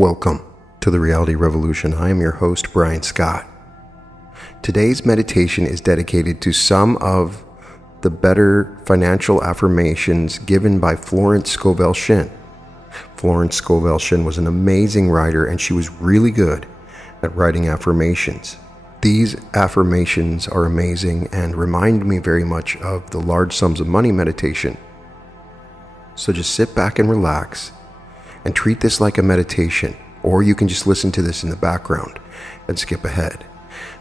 Welcome to the Reality Revolution. I am your host, Brian Scott. Today's meditation is dedicated to some of the better financial affirmations given by Florence Scovel Shinn. Florence Scovel Shinn was an amazing writer, and she was really good at writing affirmations. These affirmations are amazing and remind me very much of the large sums of money meditation. So just sit back and relax and treat this like a meditation, or you can just listen to this in the background and skip ahead.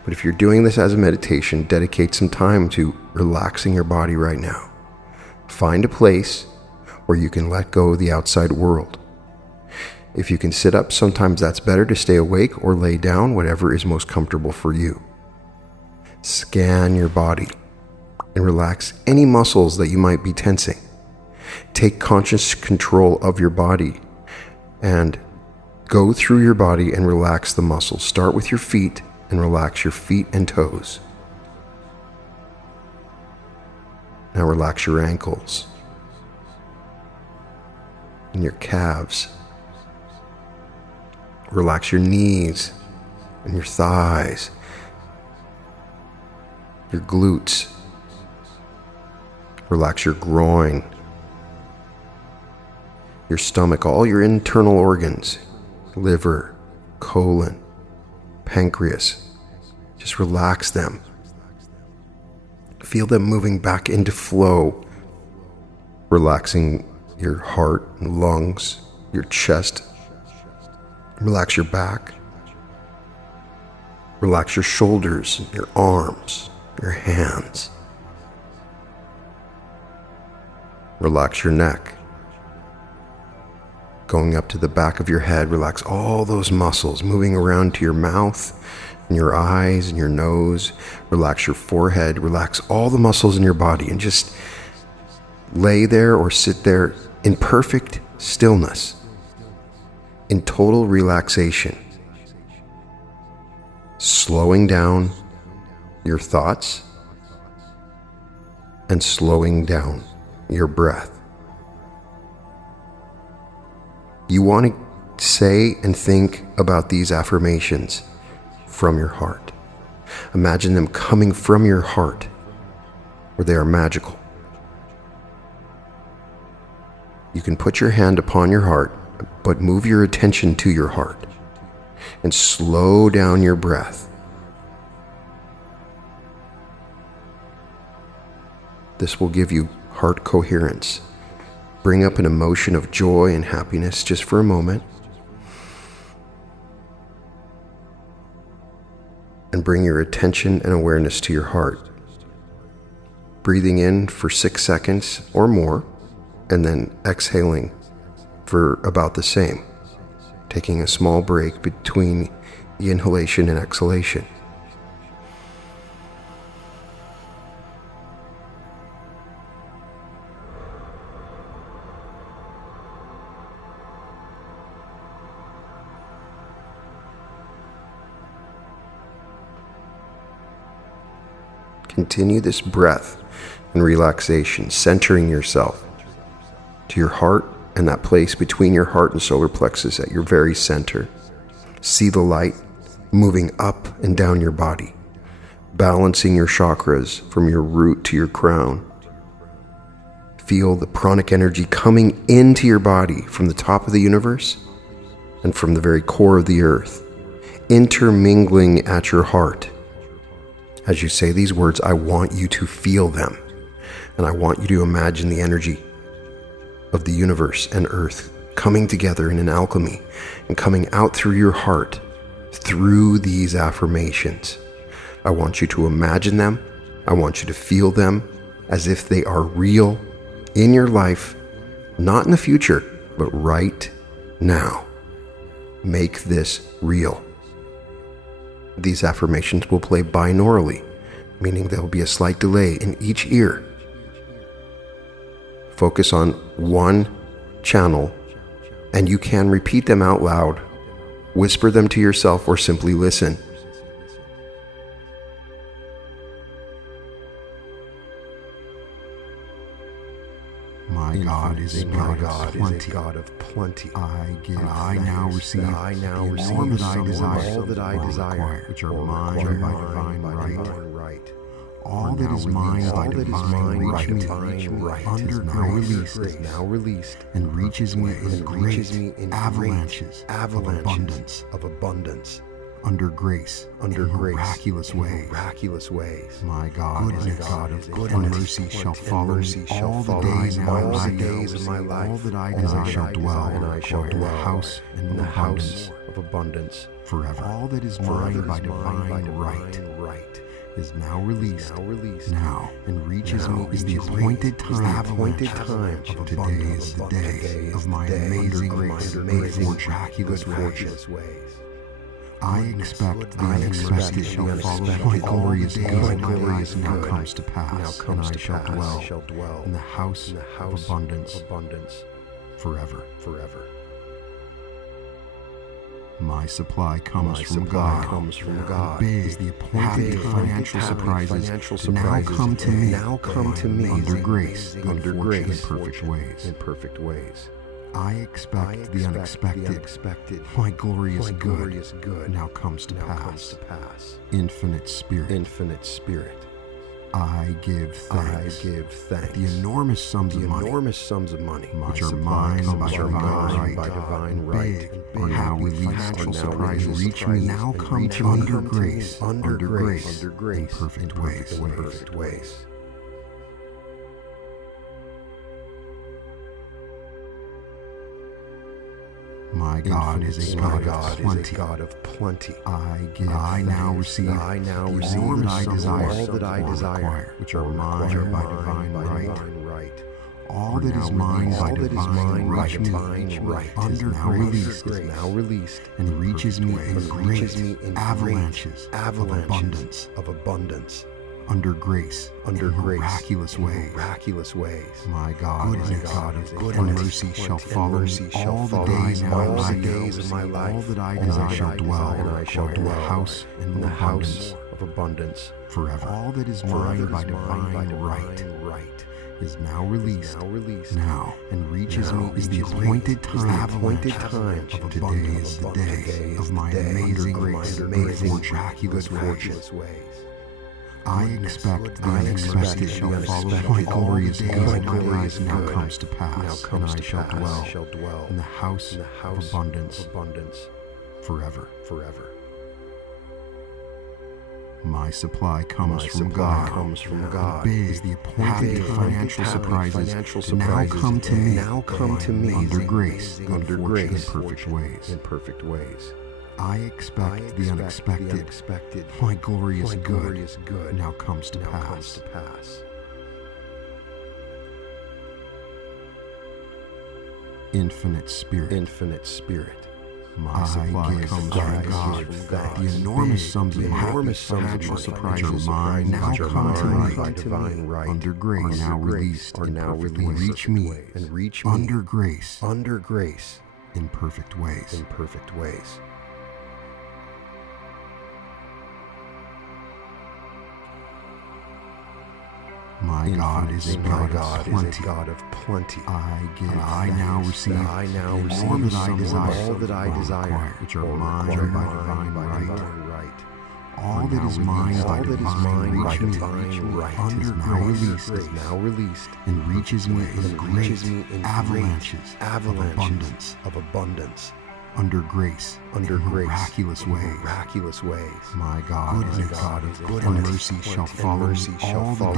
But if you're doing this as a meditation, dedicate some time to relaxing your body right now. Find a place where you can let go of the outside world. If you can sit up, sometimes that's better to stay awake, or lay down, whatever is most comfortable for you. Scan your body and relax any muscles that you might be tensing. Take conscious control of your body and go through your body and relax the muscles. Start with your feet and relax your feet and toes. Now relax your ankles and your calves. Relax your knees and your thighs, your glutes. Relax your groin, your stomach, all your internal organs, liver, colon, pancreas. Just relax them. Feel them moving back into flow, relaxing your heart and lungs, your chest. Relax your back. Relax your shoulders, your arms, your hands. Relax your neck. Going up to the back of your head, relax all those muscles, moving around to your mouth and your eyes and your nose. Relax your forehead, relax all the muscles in your body, and just lay there or sit there in perfect stillness, in total relaxation, slowing down your thoughts and slowing down your breath. You want to say and think about these affirmations from your heart. Imagine them coming from your heart, where they are magical. You can put your hand upon your heart, but move your attention to your heart and slow down your breath. This will give you heart coherence. Bring up an emotion of joy and happiness just for a moment. And bring your attention and awareness to your heart. Breathing in for 6 seconds or more, and then exhaling for about the same. Taking a small break between the inhalation and exhalation. Continue this breath and relaxation, centering yourself to your heart and that place between your heart and solar plexus at your very center. See the light moving up and down your body, balancing your chakras from your root to your crown. Feel the pranic energy coming into your body from the top of the universe and from the very core of the earth, intermingling at your heart. As you say these words, I want you to feel them, and I want you to imagine the energy of the universe and earth coming together in an alchemy and coming out through your heart through these affirmations. I want you to imagine them. I want you to feel them as if they are real in your life, not in the future, but right now. Make this real. These affirmations will play binaurally, meaning there will be a slight delay in each ear. Focus on one channel, and you can repeat them out loud, whisper them to yourself, or simply listen. My God. God is a God of plenty. I give And I now receive all that I desire, which are mine by divine right. All that is mine by divine right is now released and reaches me in great avalanches of abundance. Under grace, miraculous ways. My God is a God of goodness, and mercy shall follow me all the days of my life. All that I desire, I shall dwell in the house of abundance forever. All that is mine by divine right is now released now and reaches me in the appointed time. Today is the day of my amazing grace, miraculous ways. I expect the unexpected shall follow. My glorious days now comes to pass, and I shall dwell in the house of abundance forever. My supply comes from God. Big, the appointed financial surprises now come to me under grace, in perfect ways. I expect the unexpected. My glorious good now comes to pass. Infinite Spirit. I give thanks. The enormous sums of money, which are mine by divine right, are now released. Financial surprise reach me now come to under grace, in perfect ways. My God is a God of plenty. I now receive all that I desire, which are mine by divine right. All that is mine by divine right is now released and reaches me in great avalanches of abundance. Under grace, miraculous ways. My God is a God of goodness, and mercy shall follow me all the days of my life. All that I desire, I shall dwell in the house of abundance forever. All that is mine by divine right is now released now and reaches me in the appointed time. Today is the day of my amazing grace, miraculous ways. I expect the unexpected shall follow. My glorious days now comes to pass, and I shall dwell in the house of abundance forever. My supply comes from God. Big, the appointed financial surprises now come to me under grace, in perfect ways. I expect the unexpected. My glorious good now comes to pass. Infinite Spirit. My supply comes from God. The enormous sums of financial surprises now come to me by divine right. Under grace, now released in perfect ways. Reach me under grace, in perfect ways. My God is a God of plenty. I now receive all that I desire, which are mine by divine right. All that is mine by divine right is now released and reaches me in great avalanches of abundance. Under grace, miraculous ways. My God is a God of goodness, and mercy shall follow me all the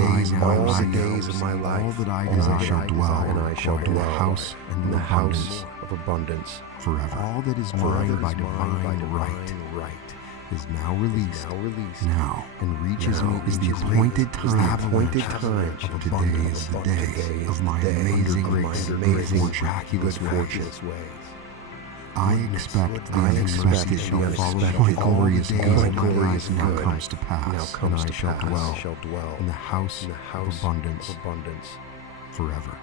days of my life. All that I desire, I shall dwell in the house of abundance forever. All that is mine by divine right is now released now and reaches me in the appointed time. Today is the day of my amazing grace, miraculous ways. I expect the unexpected shall follow. My glorious days now comes to pass, and I shall dwell in the house of abundance forever.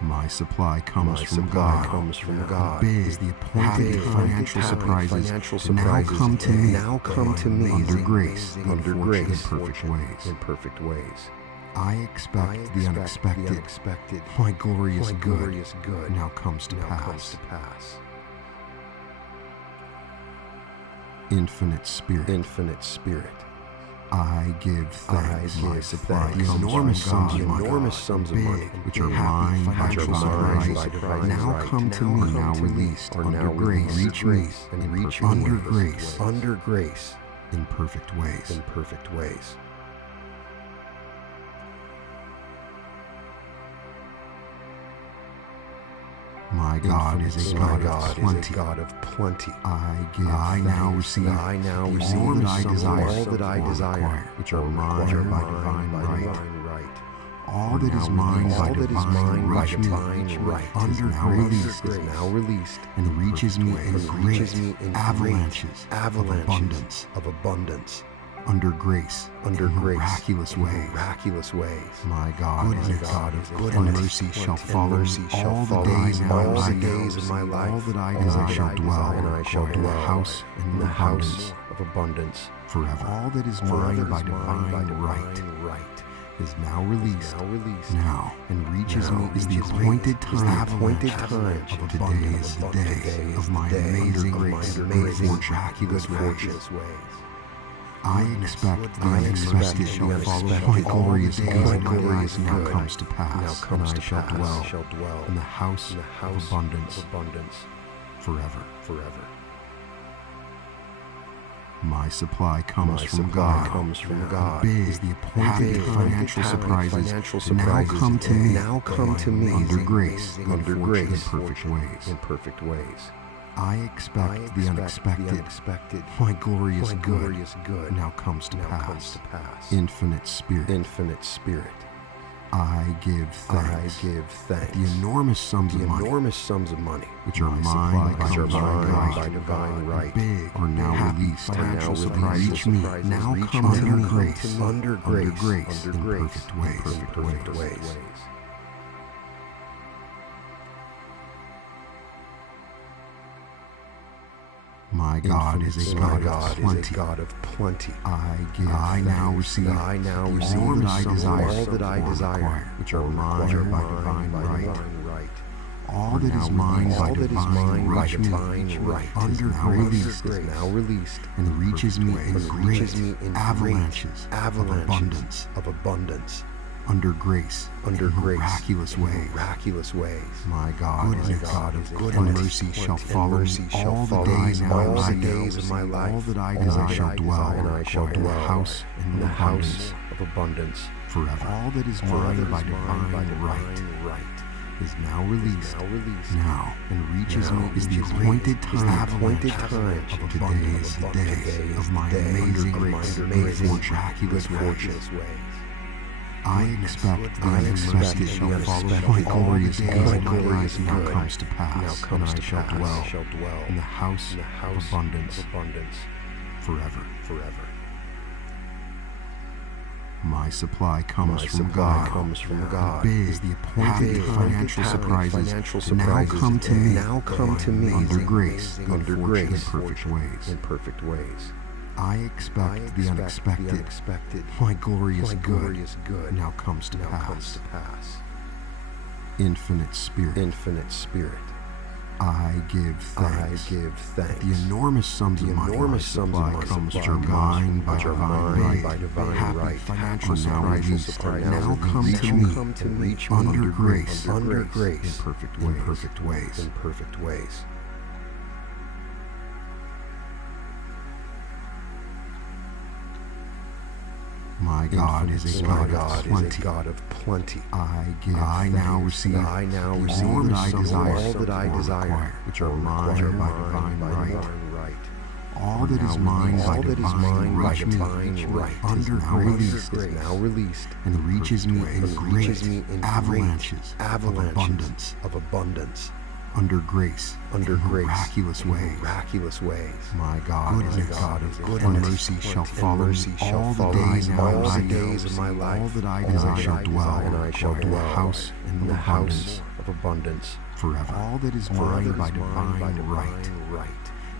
My supply comes from God. Big, the appointed financial surprises now come to me under grace, in perfect ways. I expect the unexpected. My glorious good now comes to pass. Infinite Spirit. I give thanks. My supply the enormous sums of money, which are mine, financial surprises, now come to me, now released, under grace, reach me, and reach me under grace, in perfect ways. My God is a God of plenty. I now receive all that I desire, which are mine by divine right. All that is mine by divine right under grace is now released and reaches me in great avalanches of abundance. Under grace, miraculous ways. My God is a God of goodness, and mercy shall follow me all the days of my life. All that I desire, I shall dwell in the house of abundance forever. All that is mine by divine right is now released now and reaches me is the appointed time. Today is the day of my amazing grace, miraculous ways. I expect the unexpected shall follow. My glorious good now comes to pass, and I shall dwell in the house of abundance forever. My supply comes from God. Big is the appointed financial surprises now come to me under grace, in perfect ways. I expect the unexpected. My glorious good now comes to pass. Infinite Spirit. I give thanks. The enormous sums of money, which are mine by divine right, big are now released. Financial surprises reach me. Now come under grace, in perfect ways. My God is a God of plenty. I now receive all that I desire, which are mine by divine right. All that is mine by divine right under grace is now released and reaches me in great avalanches of abundance. Under grace, miraculous ways. My God is a God of goodness, and mercy shall follow me all the days of my life. All that I desire, I shall dwell in the house of abundance forever. All that is mine by divine right is now released now and reaches me is the appointed time. Today is the day of my amazing grace, miraculous ways. I expect the unexpected shall follow. My glorious good now comes to pass, and I shall dwell in the house of abundance forever. My supply comes from God. Big is the appointed financial surprises now come to me under grace, in perfect ways. I expect the unexpected. My glorious good now comes to pass. Infinite Spirit. I give thanks. The enormous sums of money comes from mine by divine right. Financial surprises now come to me under grace, in perfect ways. My God is a God of plenty. I now receive all that I desire, which are mine by divine right. All that is mine by divine right under grace is now released and reaches me in great avalanches of abundance. Under grace, miraculous ways. My God is a God of goodness, and mercy shall follow me all the days of my life. All that I desire, I shall dwell in the house of abundance forever. All that is mine by divine right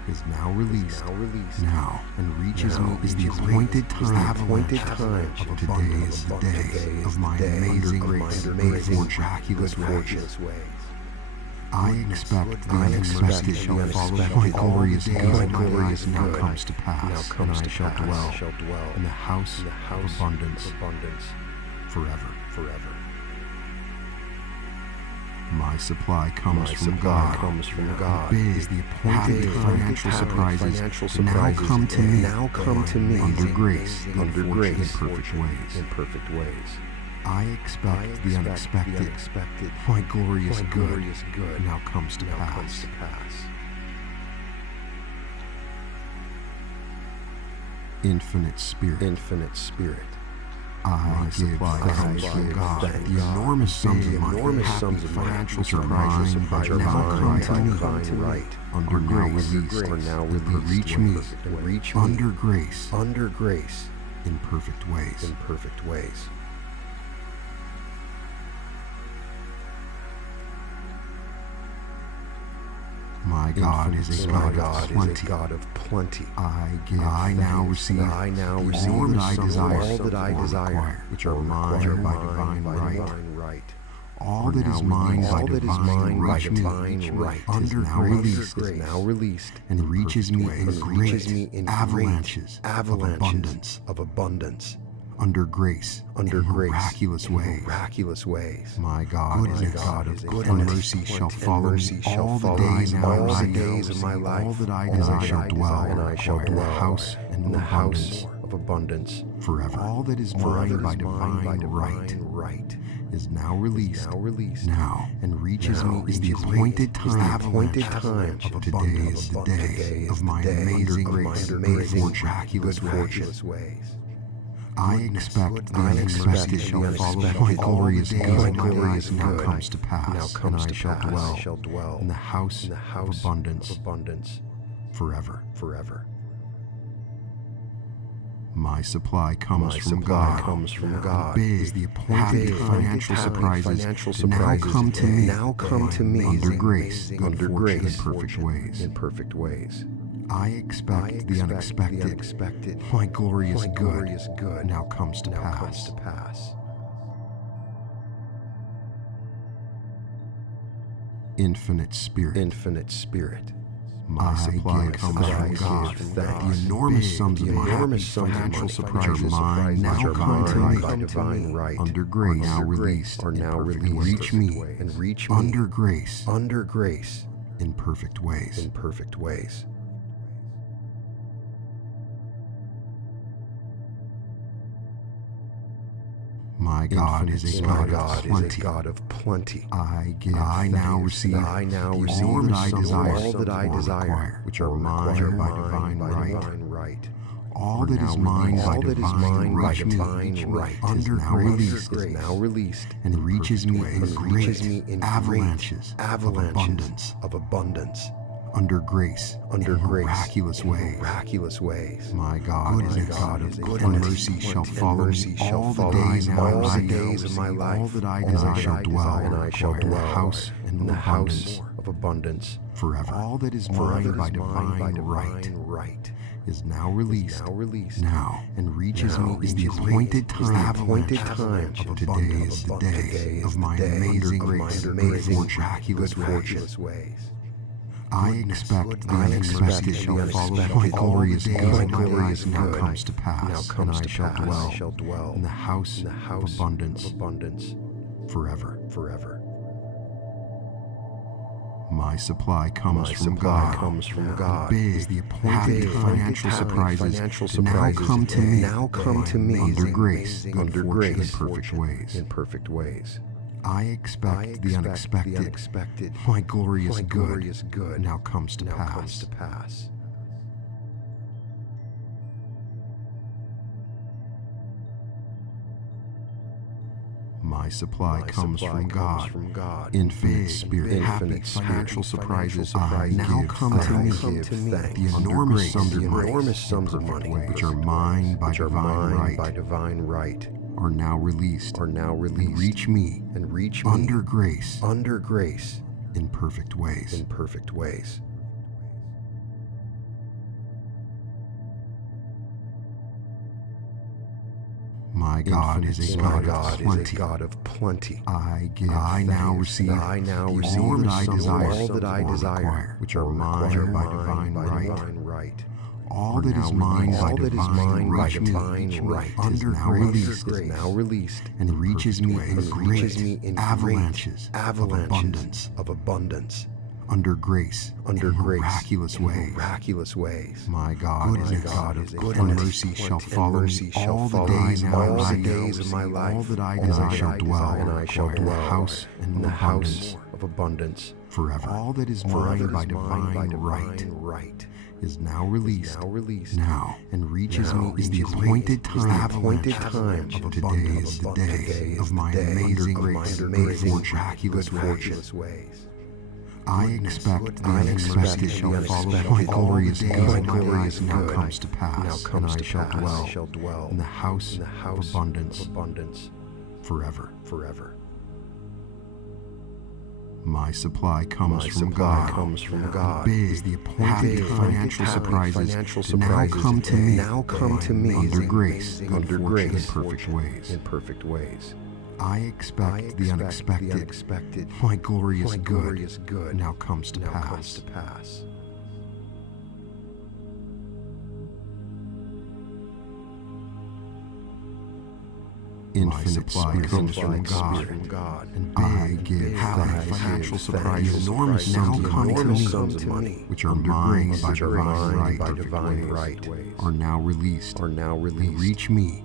is now released now and reaches me is the appointed time of today is the day of my amazing grace miraculous ways. I expect the unexpected shall follow my glorious days now comes to pass, and I shall dwell in the house of abundance forever. My supply comes from God. Big is the appointed financial surprises now come to me under grace, in perfect ways. I expect the unexpected. My glorious good now comes to pass. Infinite Spirit. I give thanks to God. The enormous sums of money, happy financial surprises are now come to me. Under grace, reach me. Under grace, in perfect ways. My God is a God of plenty. I now receive all that I desire, which are mine by divine right. All that is mine by divine right under grace is now released and reaches me in avalanches of abundance. Under grace, miraculous ways. My God is a God of goodness, and mercy shall follow me all the days of my life. All that I desire, and I shall dwell in the house of abundance forever. All that is mine by divine right is now released now and reaches me is the appointed time of today is the day of my amazing grace, miraculous ways. I expect the unexpected shall follow my glorious days now comes to pass, and I shall dwell in the house of abundance forever. My supply comes from God. Big is the appointed financial surprises now come to me under grace, in perfect ways. I expect the unexpected. My glorious good now comes to pass. Infinite Spirit. My supply comes from God. The enormous sums of happy financial surprises now come to me by divine right. Under grace, now released, reach me under grace, in perfect ways. My God is a God of plenty. I now receive all that I desire, which are mine by divine right. All that is mine by divine right under grace is now released and reaches me in avalanches of abundance. Under grace, miraculous ways. My God is a God of goodness, and mercy shall follow me all the days of my life. All that I desire, and I shall dwell in the house of abundance forever. All that is mine by divine right is now released now and reaches me is the appointed time of today is the day of my amazing grace, miraculous ways. I expect the unexpected shall follow my glorious days now comes to pass, and I shall dwell in the house of abundance forever. My supply comes from God. Big is the appointed financial surprises now come to me under grace, in perfect ways. I expect the unexpected. My glorious good now comes to pass. My supply comes from God. Infinite Spirit, happy financial surprises now come to me. The enormous sums of money, which are mine by divine right, are now released and reach me under grace, in perfect ways. My God is a God of plenty. God of plenty. I now receive all that I desire, which are mine by divine right. All that is mine by divine right is now released and reaches me in great avalanches of abundance. Under grace, miraculous ways. My God is a God of goodness, and mercy shall follow me all the days of my life. All that I desire shall dwell in the house and in the house of abundance forever. All that is mine by divine right is now released now and reaches me in the appointed time of today is the day of my amazing grace, miraculous ways. I expect the unexpected shall follow my glorious good now comes to pass, and I shall dwell in the house of abundance forever. My supply comes from God. Big is the appointed financial surprises now come to me under grace, in perfect ways. I expect the unexpected. My glorious good now comes to pass. Infinite supply comes from God, and big financial surprises now come to me, which are mine by divine right, are now released, and reach me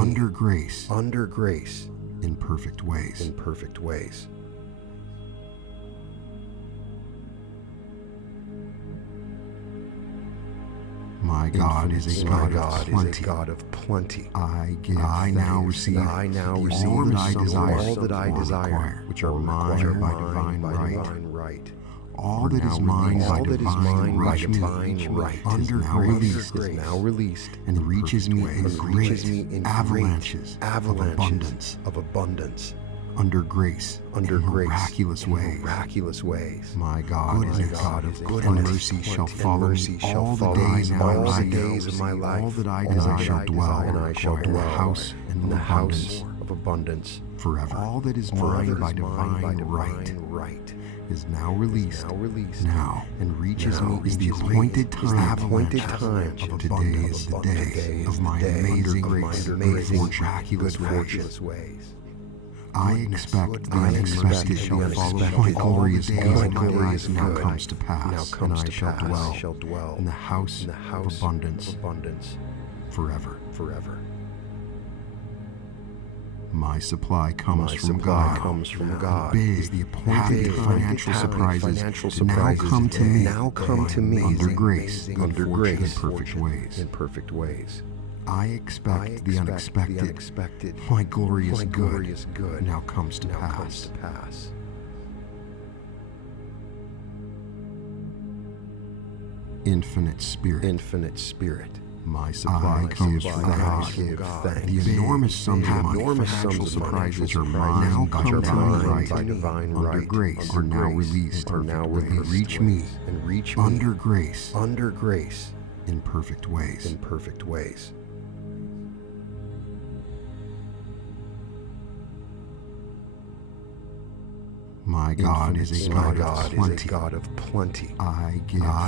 under grace, in perfect ways. My God is a God of plenty. I now receive all that I desire, which are mine by divine right. All that is mine by divine right is now released and reaches me in great avalanches of abundance. Under grace, miraculous ways. My God is a God of goodness, and mercy shall follow me all the days of my life. All that I desire shall dwell in the house and in the house of abundance forever. All that is mine by divine right is now released now and reaches me in the appointed time of today is the day of my amazing grace, miraculous ways. I expect the unexpected shall follow my glorious good now comes to pass, and I shall dwell in the house of abundance forever. My supply comes from God. Big is the appointed financial surprises now come to me under grace, in perfect ways. I expect the unexpected. My glorious good now comes to pass. Infinite Spirit. My supply comes from God. The enormous sums of financial surprises are mine now come to me under grace are now released and reach me under grace in perfect ways. My God is a God of plenty. I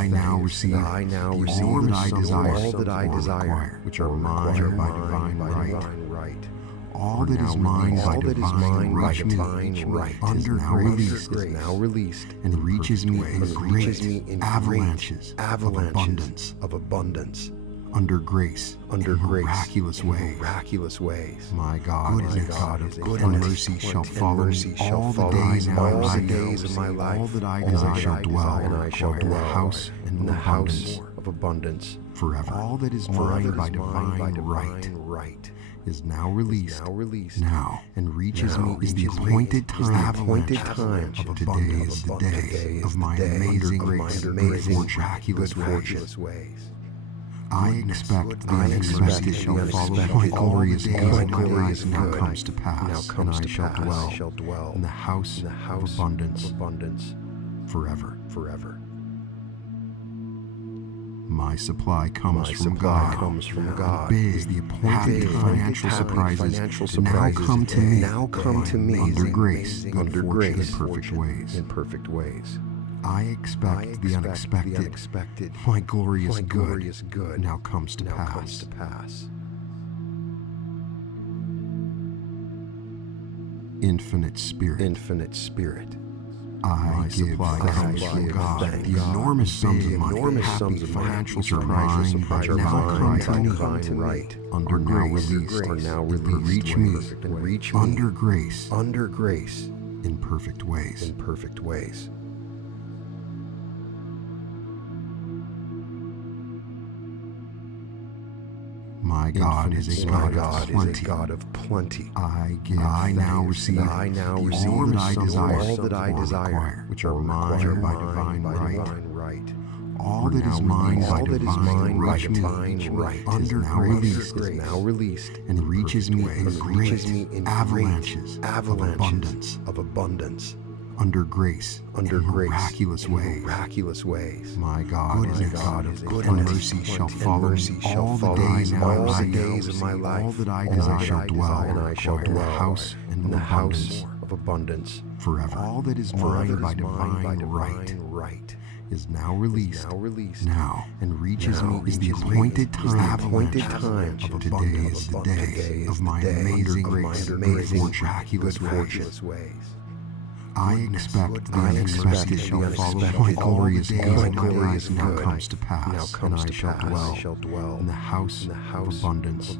now receive all that I desire, which are mine by divine right. All that is mine by divine right under grace is now released and reaches me in great avalanches of abundance. Under grace, miraculous ways. My God is a God of goodness, and mercy shall follow me all the days of my life. All that I desire shall dwell in the house and in the house of abundance forever. All that is mine by divine right is now released now and reaches me in the appointed time of today is the day of my amazing grace, miraculous ways. I expect the unexpected shall follow my glorious good now comes to pass, and I shall dwell in the house of abundance forever. My supply comes from God. Big, the appointed financial surprises now come to me under grace, under perfect ways. I expect the unexpected. My glorious good now comes to pass. Infinite Spirit. I give thanks from God. The enormous sums of money, happy financial surprises now come to me under grace, and reach me under grace, in perfect ways. My God is a God of plenty. I now receive all that I desire, which are mine by divine right. All that is mine by divine right under grace is now released and reaches me in great avalanches of abundance. Under grace, miraculous ways. My God is a God of goodness, and mercy shall follow me all the days of my life. All that I desire shall dwell in the house of abundance forever. All that is mine by divine right is now released now and reaches me is the appointed time of today is the day of my amazing grace, miraculous ways. I expect the unexpected shall follow. My glorious good now comes to pass, and I shall dwell in the house of abundance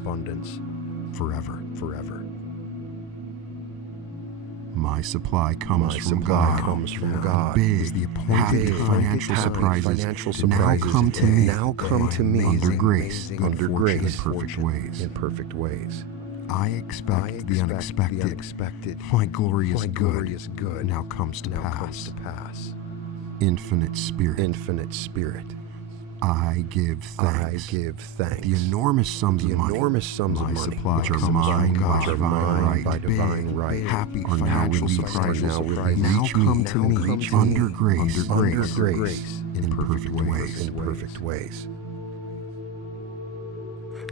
forever. My supply comes from God. Big, the appointed financial surprises now come to me under grace, in perfect ways. I expect the unexpected. My glorious good now comes to pass. Infinite Spirit. I give thanks. The enormous sums of money, my supply, which are mine by divine right, happy financial surprises now come to me under grace, in perfect ways.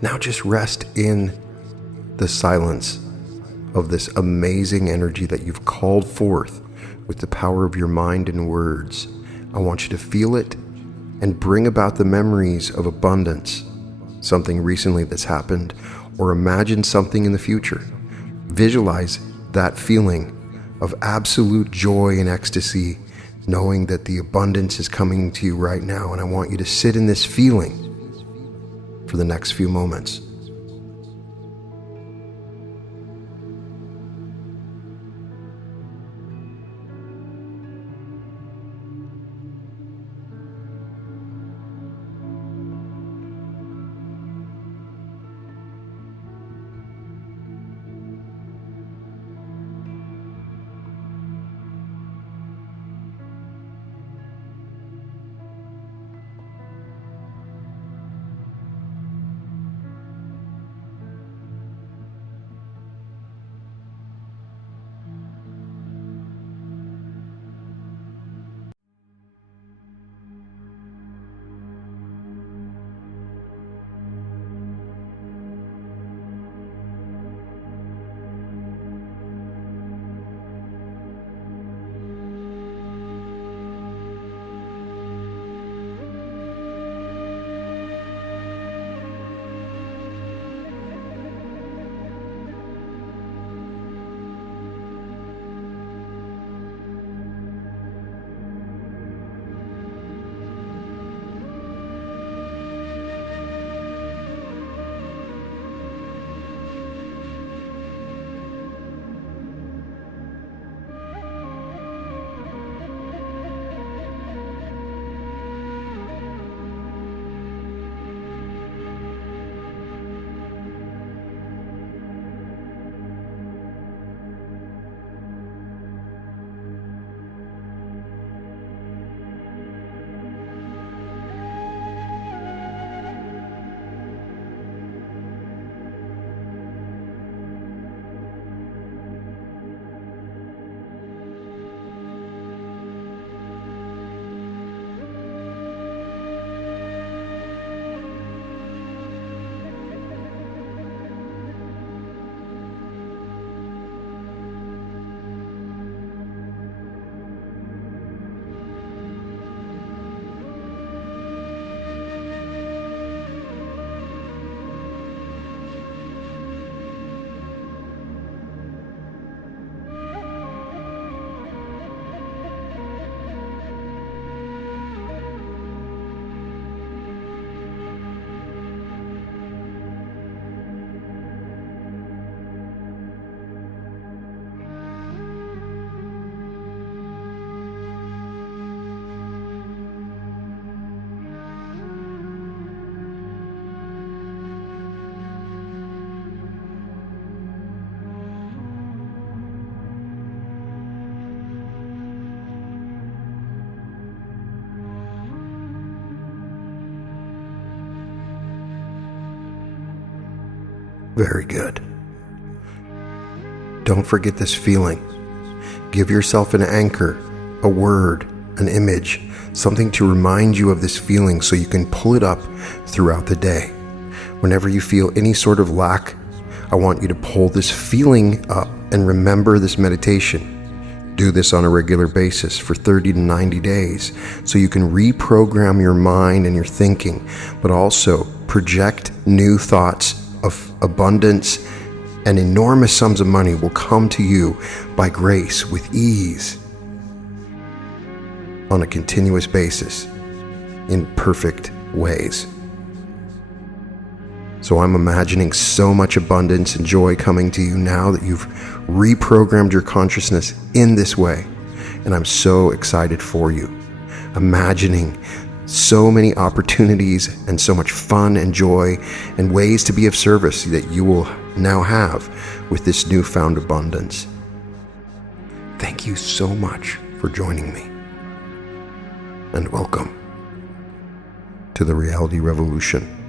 Now just rest in the silence of this amazing energy that you've called forth with the power of your mind and words. I want you to feel it and bring about the memories of abundance, something recently that's happened, or imagine something in the future. Visualize that feeling of absolute joy and ecstasy, knowing that the abundance is coming to you right now. And I want you to sit in this feeling for the next few moments. Very good. Don't forget this feeling. Give yourself an anchor, a word, an image, something to remind you of this feeling so you can pull it up throughout the day. Whenever you feel any sort of lack, I want you to pull this feeling up and remember this meditation. Do this on a regular basis for 30 to 90 days so you can reprogram your mind and your thinking, but also project new thoughts of abundance, and enormous sums of money will come to you by grace with ease on a continuous basis in perfect ways. So I'm imagining so much abundance and joy coming to you now that you've reprogrammed your consciousness in this way. And I'm so excited for you. Imagining so many opportunities and so much fun and joy and ways to be of service that you will now have with this newfound abundance. Thank you so much for joining me. And welcome to the Reality Revolution.